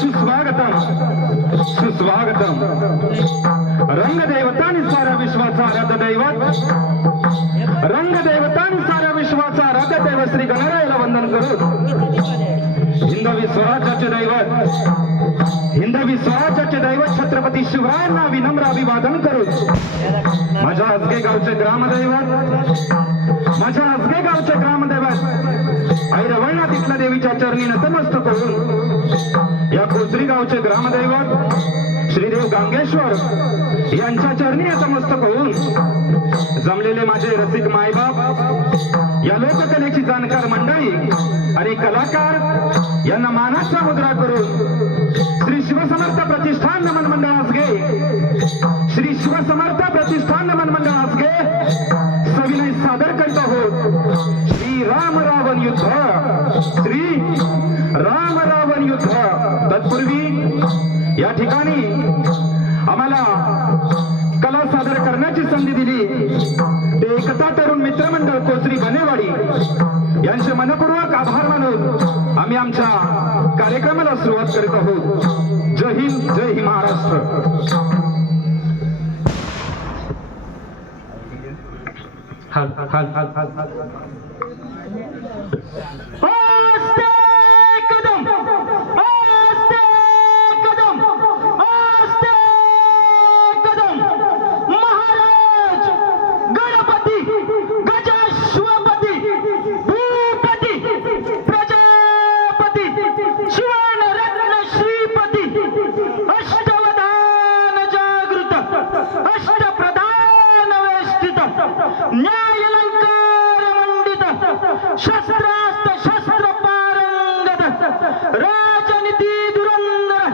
सुस्वागतम सुस्वागतम. रंगदेवतांनी साऱ्या विश्वाचा आराध्य दैवत, रंगदेवतांनी साऱ्या विश्वाचा आराध्य दैवत श्री गणरायाला वंदन करून हिंदवी स्वराज्याचे दैवत, हिंदवी स्वराज्याचे दैवत छत्रपती शिवरायांना विनम्र अभिवादन करून माझ्या आजगे गावचे ग्रामदैवत, माझ्या आजगे गावचे ग्रामदैवत ऐरवळणा तिथल्या देवीच्या चरणी नतमस्तक होऊन या कोचरी गावचे ग्रामदैवत श्रीदेव गांगेश्वर यांच्या चरणी नतमस्तक होऊन जमलेले माझे रसिक मायबाप, या लोककलेची जाणकार मंडळी आणि कलाकार यांना मानाचा मुद्रा करून श्री शिवसमर्थ प्रतिष्ठान नमन मंडळ आसगे, श्री शिवसमर्थ प्रतिष्ठान नमन मंडळ आसगे सविनय सादर करीत आहोत श्री राम रावण युद्ध, श्री राम रावण युद्ध. तत्पूर्वी या ठिकाणी आम्हाला कला सादर करण्याची संधी दिली ते एकता तरुण मित्रमंडळ कोचरी बनेवाडी यांचे मनपूर्वक आभार मानून आम्ही आमच्या कार्यक्रमाला सुरुवात करीत आहोत. जय हिंद, जय हिंद महाराष्ट्र. हाल हाल हाल हाल हाल शस्त्रास्त्र शस्त्र पारंगत राजनीती धुरंधर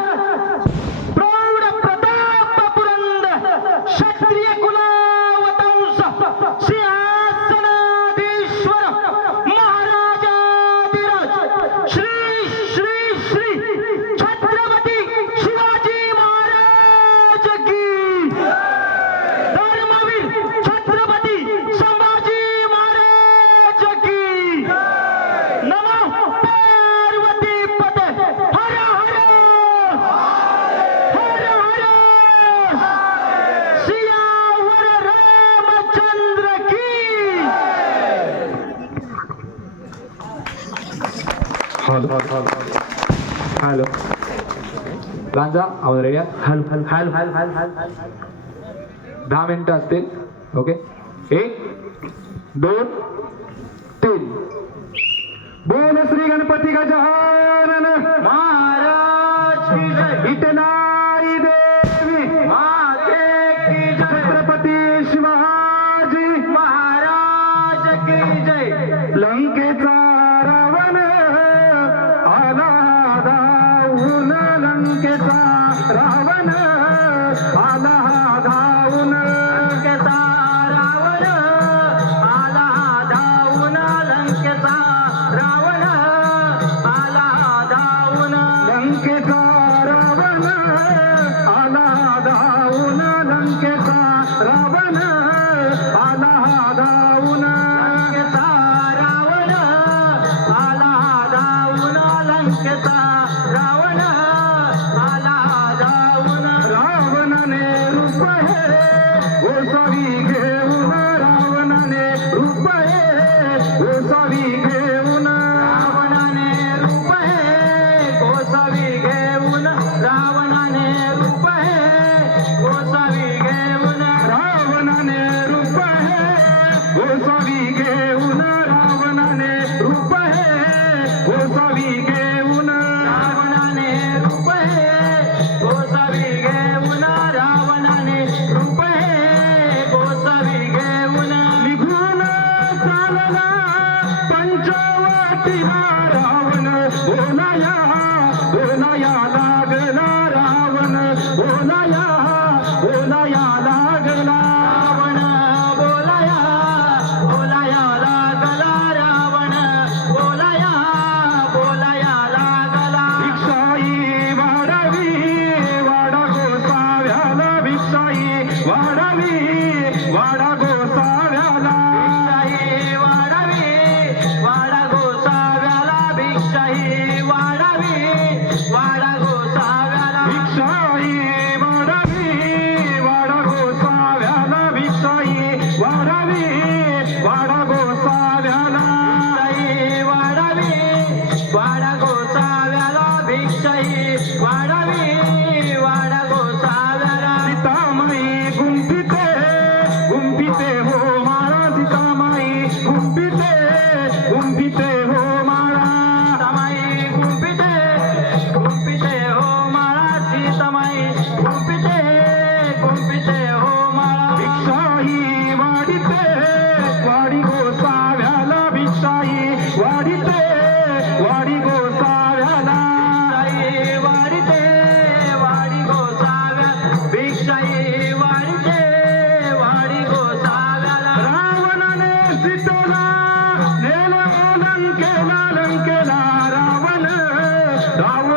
प्रौढ प्रताप पुरंदर क्षत्रिय कुलावतंस सिंहासनाधीश्वर महाराजाधिराज श्री श्री श्री छत्रपती शिवाजी महाराज की, धर्मवीर छत्रपती संभाजी महाराज की. नमो पार्वती पते हर हर हर हर सियावर रामचंद्र की. हॅलो हॅलो लांजा आवाज रेडी आहे. Hello hello hello hello hello hello 10 मिनिटं असतील. ओके 1 2 3. बोल श्री गणपती गजानन महाराज की जय. विठलाई देवी माते की जय. छत्रपती शिवाजी महाराज की जय. लंकेचा रावण आला धावून, लंकेचा रावण आला धावून, लंकेचा रावण आला धावून, लंकेचा रावण आला धावून, लंकेचा रावण आला धावून, लंकेचा रावण आला धावून, लंकेचा रावण आला धावून, लंकेचा रावण आला धावून. रावणाने रूप हे गोसावी घेऊन, रावणाने रूप हे गोसावी घेऊन, रावणाने रूप हे गोसावी घेऊन, रावणाने रूप हे गोसावी घेऊन, रावणाने रूप हे गोसावी घेऊन, रावणाने रूप हे गोसावी घेऊन, रावणाने रूप हे गोसावी घेऊन, रावणाने रूप हे गोसावी घेऊन. निघून चालला पंचवटीला रावण, बोलाया बोलाया लागला रावण, बोलाया बोलाया लागला रावण, बोलाया बोलाया लागला रावण, बोलाया बोलाया लागला. भिक्षाई वाढावी वाडा गोसाव्याला, भिक्षाई वाढावी वाडा गोसाव्याला, भिक्षाई वाढावी वाडा गोसाव्याला, भिक्षाई वाढावी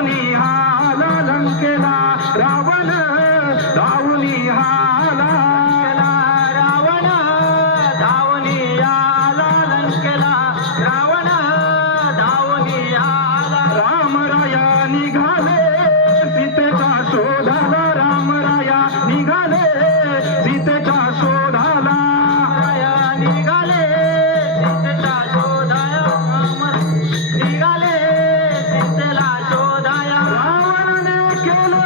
धावूनी आला लंकेला रावण धावूनी आला रावण धावनी आला लंकेला रावण धावनी आला रामराया निघाले सीतेचा शोधाला रामराया निघाले सीतेचा शोधाला राया निघाले सीतेचा शोधाया निघाले सीतेला शोधाया रावणाने केले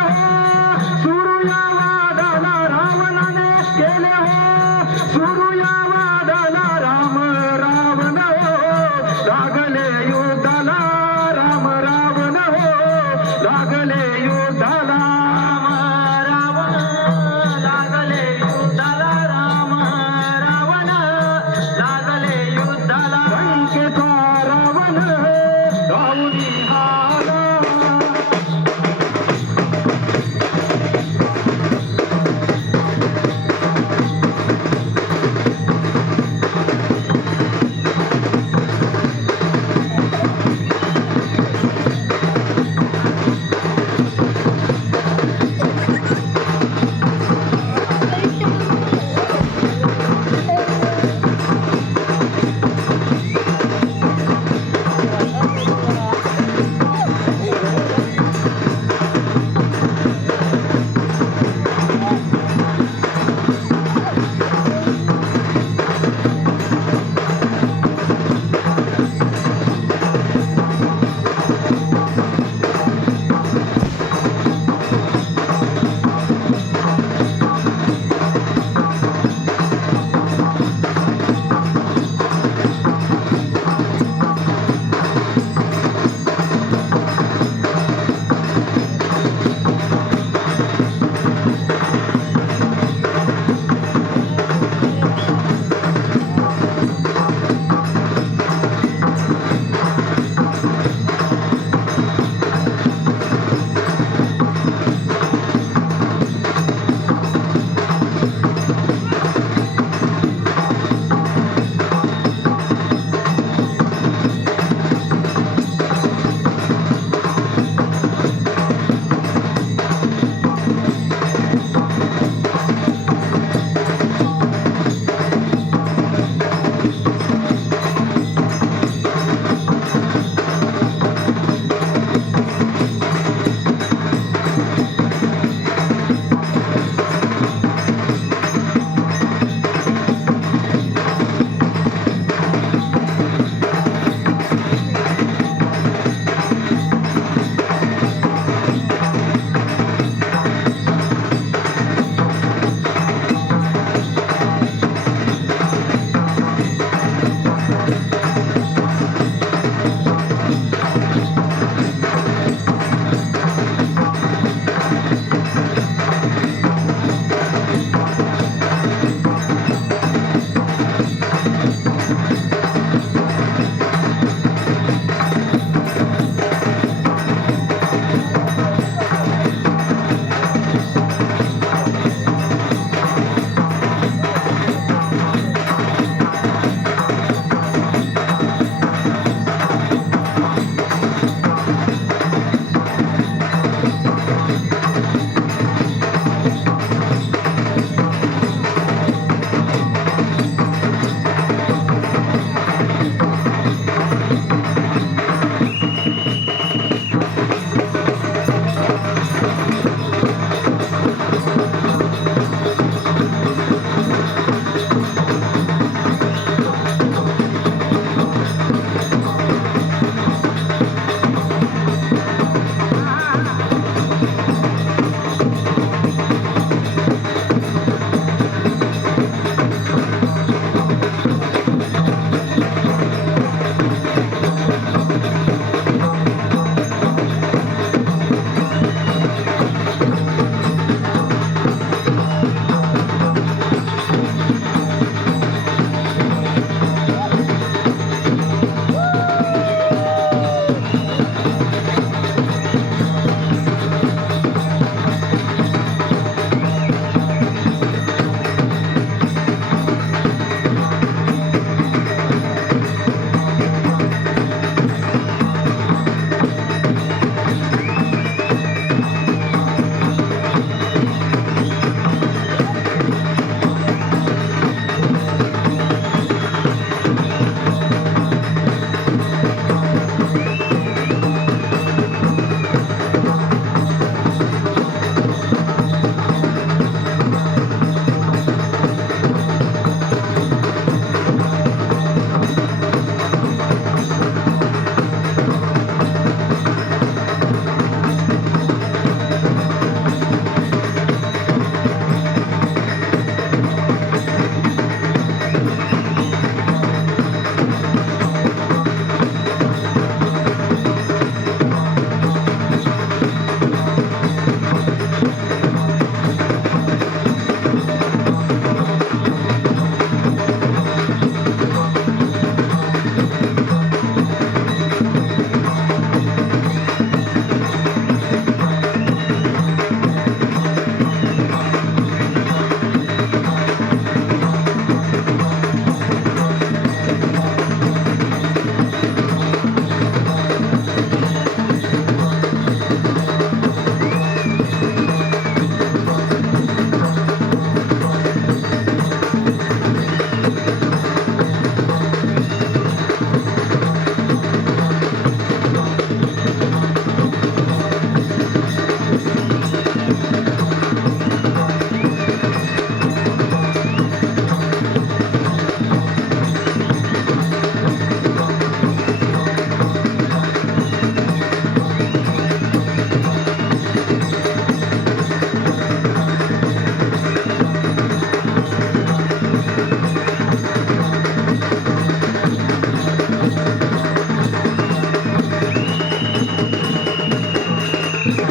रे